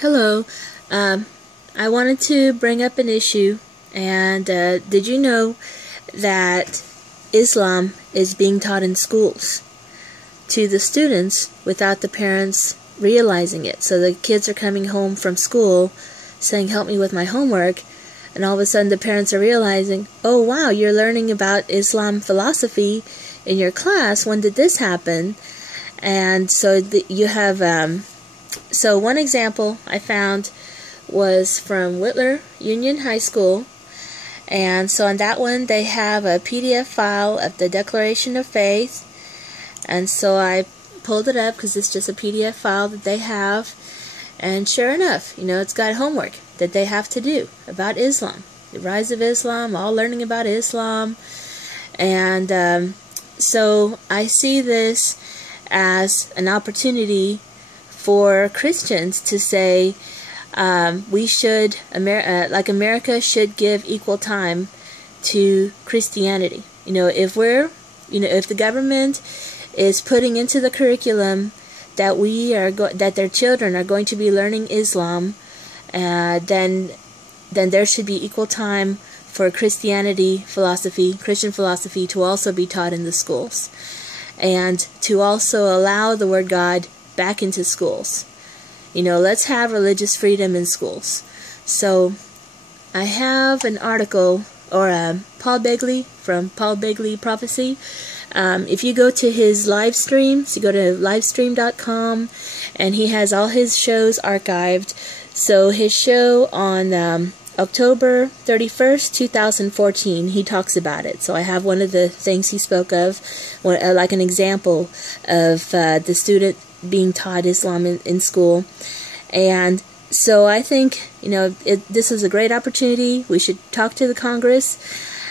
Hello. I wanted to bring up an issue, and did you know that Islam is being taught in schools to the students without the parents realizing it? So the kids are coming home from school saying, "Help me with my homework," and all of a sudden the parents are realizing, "Oh wow, you're learning about Islam philosophy in your class. When did this happen?" And so you have so one example I found was from Whitler Union High School, and so on that one they have a PDF file of the Declaration of Faith, and so I pulled it up because it's just a PDF file that they have, and sure enough, it's got homework that they have to do about Islam, the rise of Islam, all learning about Islam, and so I see this as an opportunity for Christians to say we should, America should give equal time to Christianity. If the government is putting into the curriculum that that their children are going to be learning Islam, then there should be equal time for Christian philosophy to also be taught in the schools, and to also allow the Word God back into schools. Let's have religious freedom in schools. So I have an article, or Paul Begley from Paul Begley Prophecy. If you go to his live streams, you go to livestream.com, and he has all his shows archived. So his show on October 31st, 2014, he talks about it. So I have one of the things he spoke of, like an example of the student being taught Islam in school. And so I think, this is a great opportunity. We should talk to the Congress.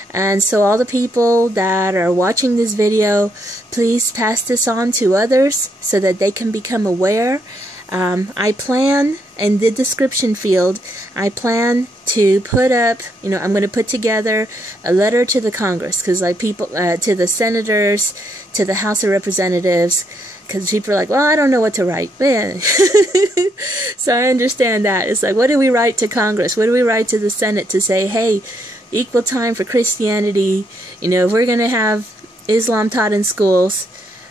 And so all the people that are watching this video, please pass this on to others so that they can become aware. I plan, in the description field, I plan to put up, I'm going to put together a letter to the Congress, because to the senators, to the House of Representatives, because people are like, well, I don't know what to write. Man. So I understand that. It's like, what do we write to Congress? What do we write to the Senate to say, hey, equal time for Christianity, if we're going to have Islam taught in schools,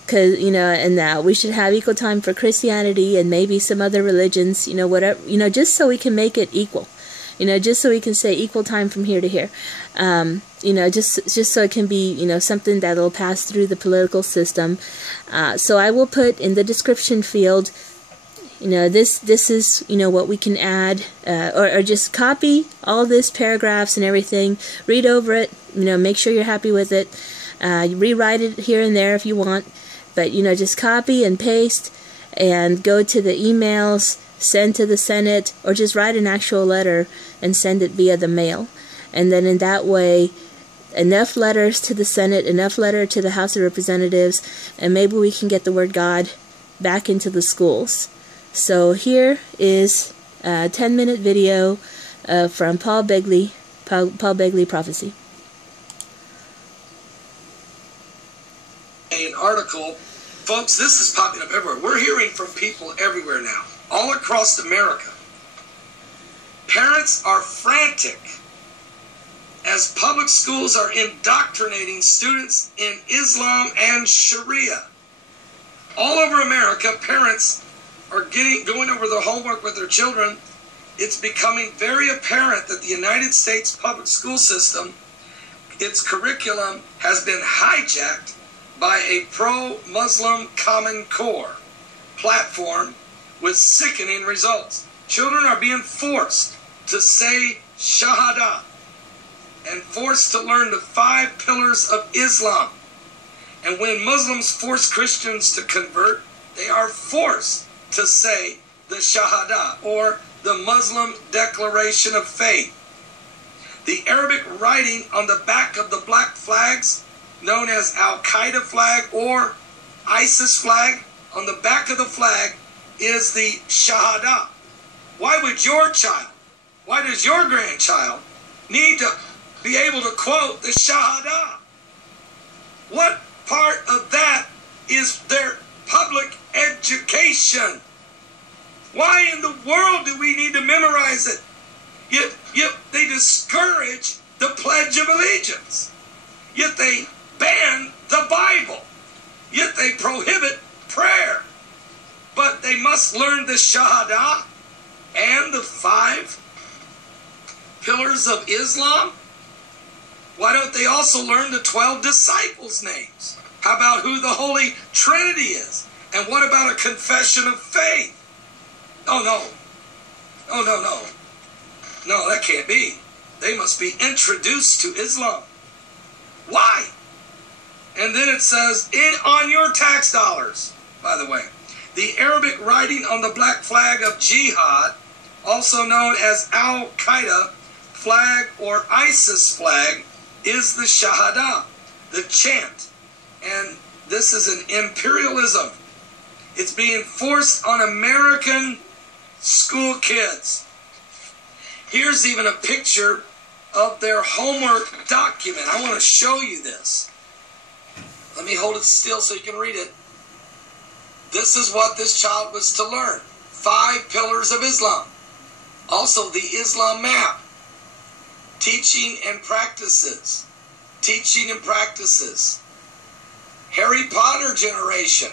because, and that we should have equal time for Christianity and maybe some other religions, whatever, just so we can make it equal, just so we can say equal time from here to here, just so it can be, something that'll pass through the political system. So I will put in the description field, this is, what we can add, or just copy all this paragraphs and everything, read over it, make sure you're happy with it, rewrite it here and there if you want. But, just copy and paste and go to the emails, send to the Senate, or just write an actual letter and send it via the mail. And then in that way, enough letters to the Senate, enough letter to the House of Representatives, and maybe we can get the Word God back into the schools. So here is a 10-minute video from Paul Begley, Paul Begley Prophecy. An article, folks, this is popping up everywhere. We're hearing from people everywhere now, all across America. Parents are frantic as public schools are indoctrinating students in Islam and Sharia. All over America, parents are going over their homework with their children. It's becoming very apparent that the United States public school system, its curriculum has been hijacked by a pro-Muslim Common Core platform with sickening results. Children are being forced to say Shahada and forced to learn the 5 pillars of Islam. And when Muslims force Christians to convert, they are forced to say the Shahada, or the Muslim Declaration of Faith. The Arabic writing on the back of the black flags, known as Al-Qaeda flag or ISIS flag, on the back of the flag is the Shahada. Why would your child, why does your grandchild need to be able to quote the Shahada? What part of that is their public education? Why in the world do we need to memorize it? Yet they discourage the Pledge of Allegiance. Yet they ban the Bible. Yet they prohibit prayer. But they must learn the Shahada and the 5 pillars of Islam. Why don't they also learn the 12 disciples' names? How about who the Holy Trinity is? And what about a confession of faith? Oh, no. Oh, no, no. No, that can't be. They must be introduced to Islam. Why? And then it says, on your tax dollars, by the way, the Arabic writing on the black flag of jihad, also known as Al-Qaeda flag or ISIS flag, is the Shahada, the chant. And this is an imperialism. It's being forced on American school kids. Here's even a picture of their homework document. I want to show you this. Let me hold it still so you can read it. This is what this child was to learn. 5 pillars of Islam. Also the Islam map. Teaching and practices. Teaching and practices. Harry Potter generation.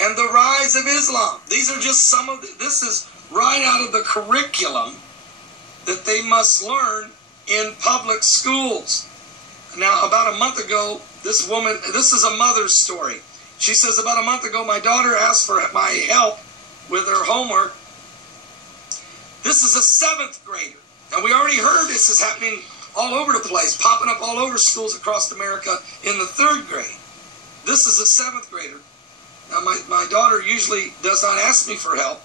And the rise of Islam. These are just some of this is right out of the curriculum that they must learn in public schools. Now, about a month ago, this woman, this is a mother's story. She says, about a month ago, my daughter asked for my help with her homework. This is a 7th grader. And we already heard this is happening all over the place, popping up all over schools across America in the 3rd grade. This is a 7th grader. Now, my daughter usually does not ask me for help,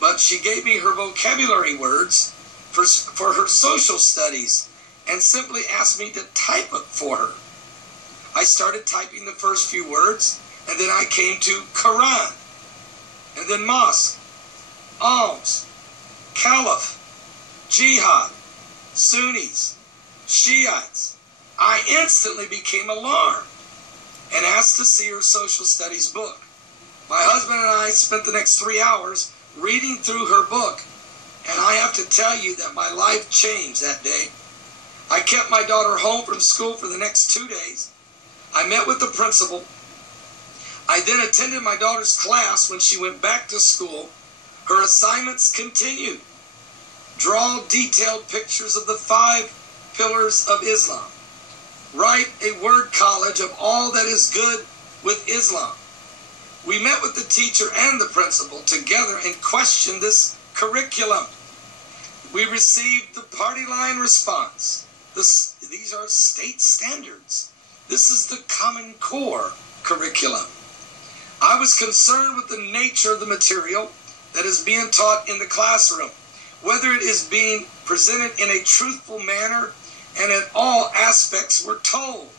but she gave me her vocabulary words for her social studies and simply asked me to type it for her. I started typing the first few words, and then I came to Quran, and then mosque, alms, caliph, jihad, Sunnis, Shiites. I instantly became alarmed and asked to see her social studies book. My husband and I spent the next 3 hours reading through her book, and I have to tell you that my life changed that day. I kept my daughter home from school for the next 2 days. I met with the principal. I then attended my daughter's class when she went back to school. Her assignments continued. Draw detailed pictures of the 5 pillars of Islam. Write a word college of all that is good with Islam. We met with the teacher and the principal together and questioned this curriculum. We received the party line response. These are state standards. This is the Common Core curriculum. I was concerned with the nature of the material that is being taught in the classroom, whether it is being presented in a truthful manner and in all aspects were told.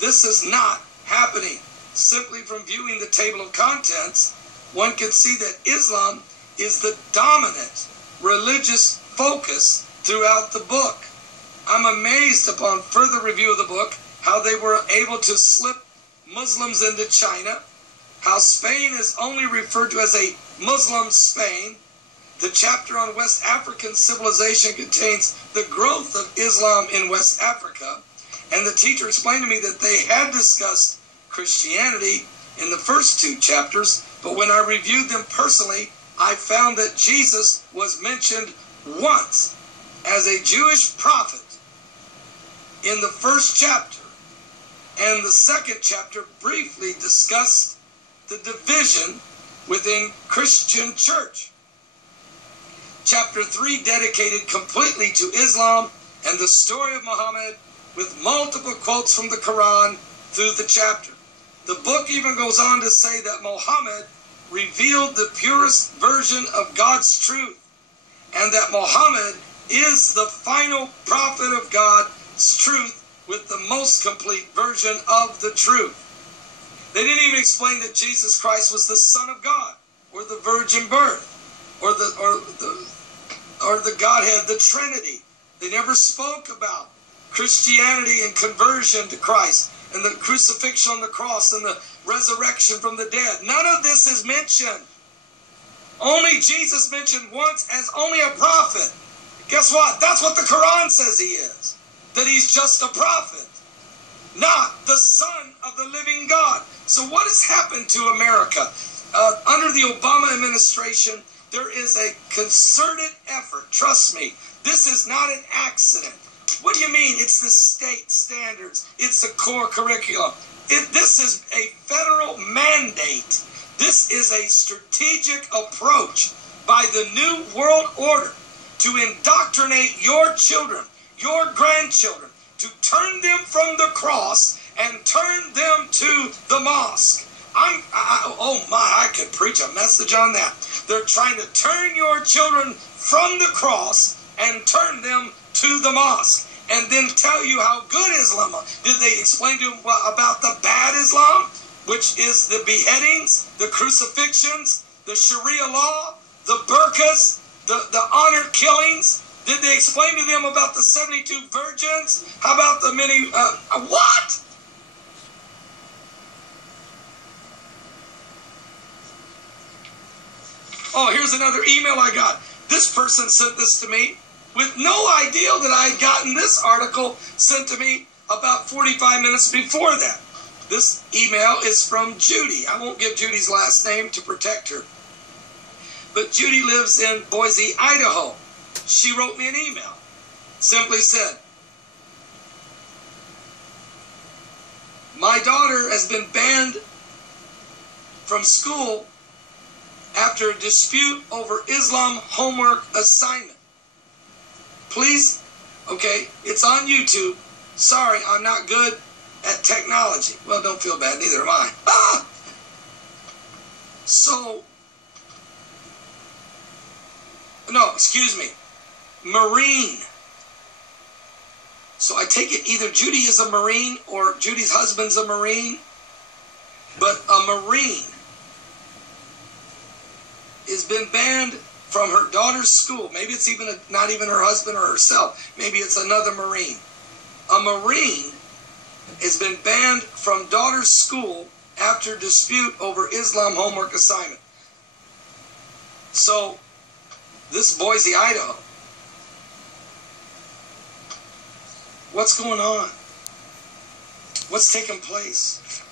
This is not happening. Simply from viewing the table of contents, one can see that Islam is the dominant religious focus throughout the book. I'm amazed upon further review of the book how they were able to slip Muslims into China, how Spain is only referred to as a Muslim Spain. The chapter on West African civilization contains the growth of Islam in West Africa, and the teacher explained to me that they had discussed Christianity in the first 2 chapters, but when I reviewed them personally, I found that Jesus was mentioned once as a Jewish prophet in the first chapter, and the 2nd chapter briefly discussed the division within Christian church. Chapter 3 dedicated completely to Islam and the story of Muhammad with multiple quotes from the Quran through the chapter. The book even goes on to say that Muhammad revealed the purest version of God's truth, and that Muhammad is the final prophet of God's truth with the most complete version of the truth. They didn't even explain that Jesus Christ was the Son of God, or the virgin birth, or the Godhead, the Trinity. They never spoke about Christianity and conversion to Christ, and the crucifixion on the cross, and the resurrection from the dead. None of this is mentioned. Only Jesus mentioned once as only a prophet. Guess what? That's what the Quran says he is. That he's just a prophet, not the Son of the living God. So what has happened to America? Under the Obama administration, there is a concerted effort. Trust me, this is not an accident. What do you mean? It's the state standards. It's the core curriculum. This is a federal mandate. This is a strategic approach by the New World Order to indoctrinate your children, your grandchildren, to turn them from the cross and turn them to the mosque. I could preach a message on that. They're trying to turn your children from the cross and turn them to the mosque, and then tell you how good Islam is. Did they explain to them about the bad Islam, which is the beheadings, the crucifixions, the Sharia law, the burqas, the honor killings? Did they explain to them about the 72 virgins? How about the many, what? Oh, here's another email I got. This person sent this to me with no idea that I had gotten this article sent to me about 45 minutes before that. This email is from Judy. I won't give Judy's last name to protect her. But Judy lives in Boise, Idaho. She wrote me an email. Simply said, my daughter has been banned from school after a dispute over Islam homework assignment. Please, okay, it's on YouTube. Sorry, I'm not good at technology. Well, don't feel bad, neither am I. Ah! So, no, excuse me, Marine. So I take it either Judy is a Marine or Judy's husband's a Marine, but a Marine has been banned from her daughter's school. Maybe it's even not even her husband or herself. Maybe it's another Marine. A Marine has been banned from daughter's school after dispute over Islam homework assignment. So, this Boise, Idaho. What's going on? What's taking place?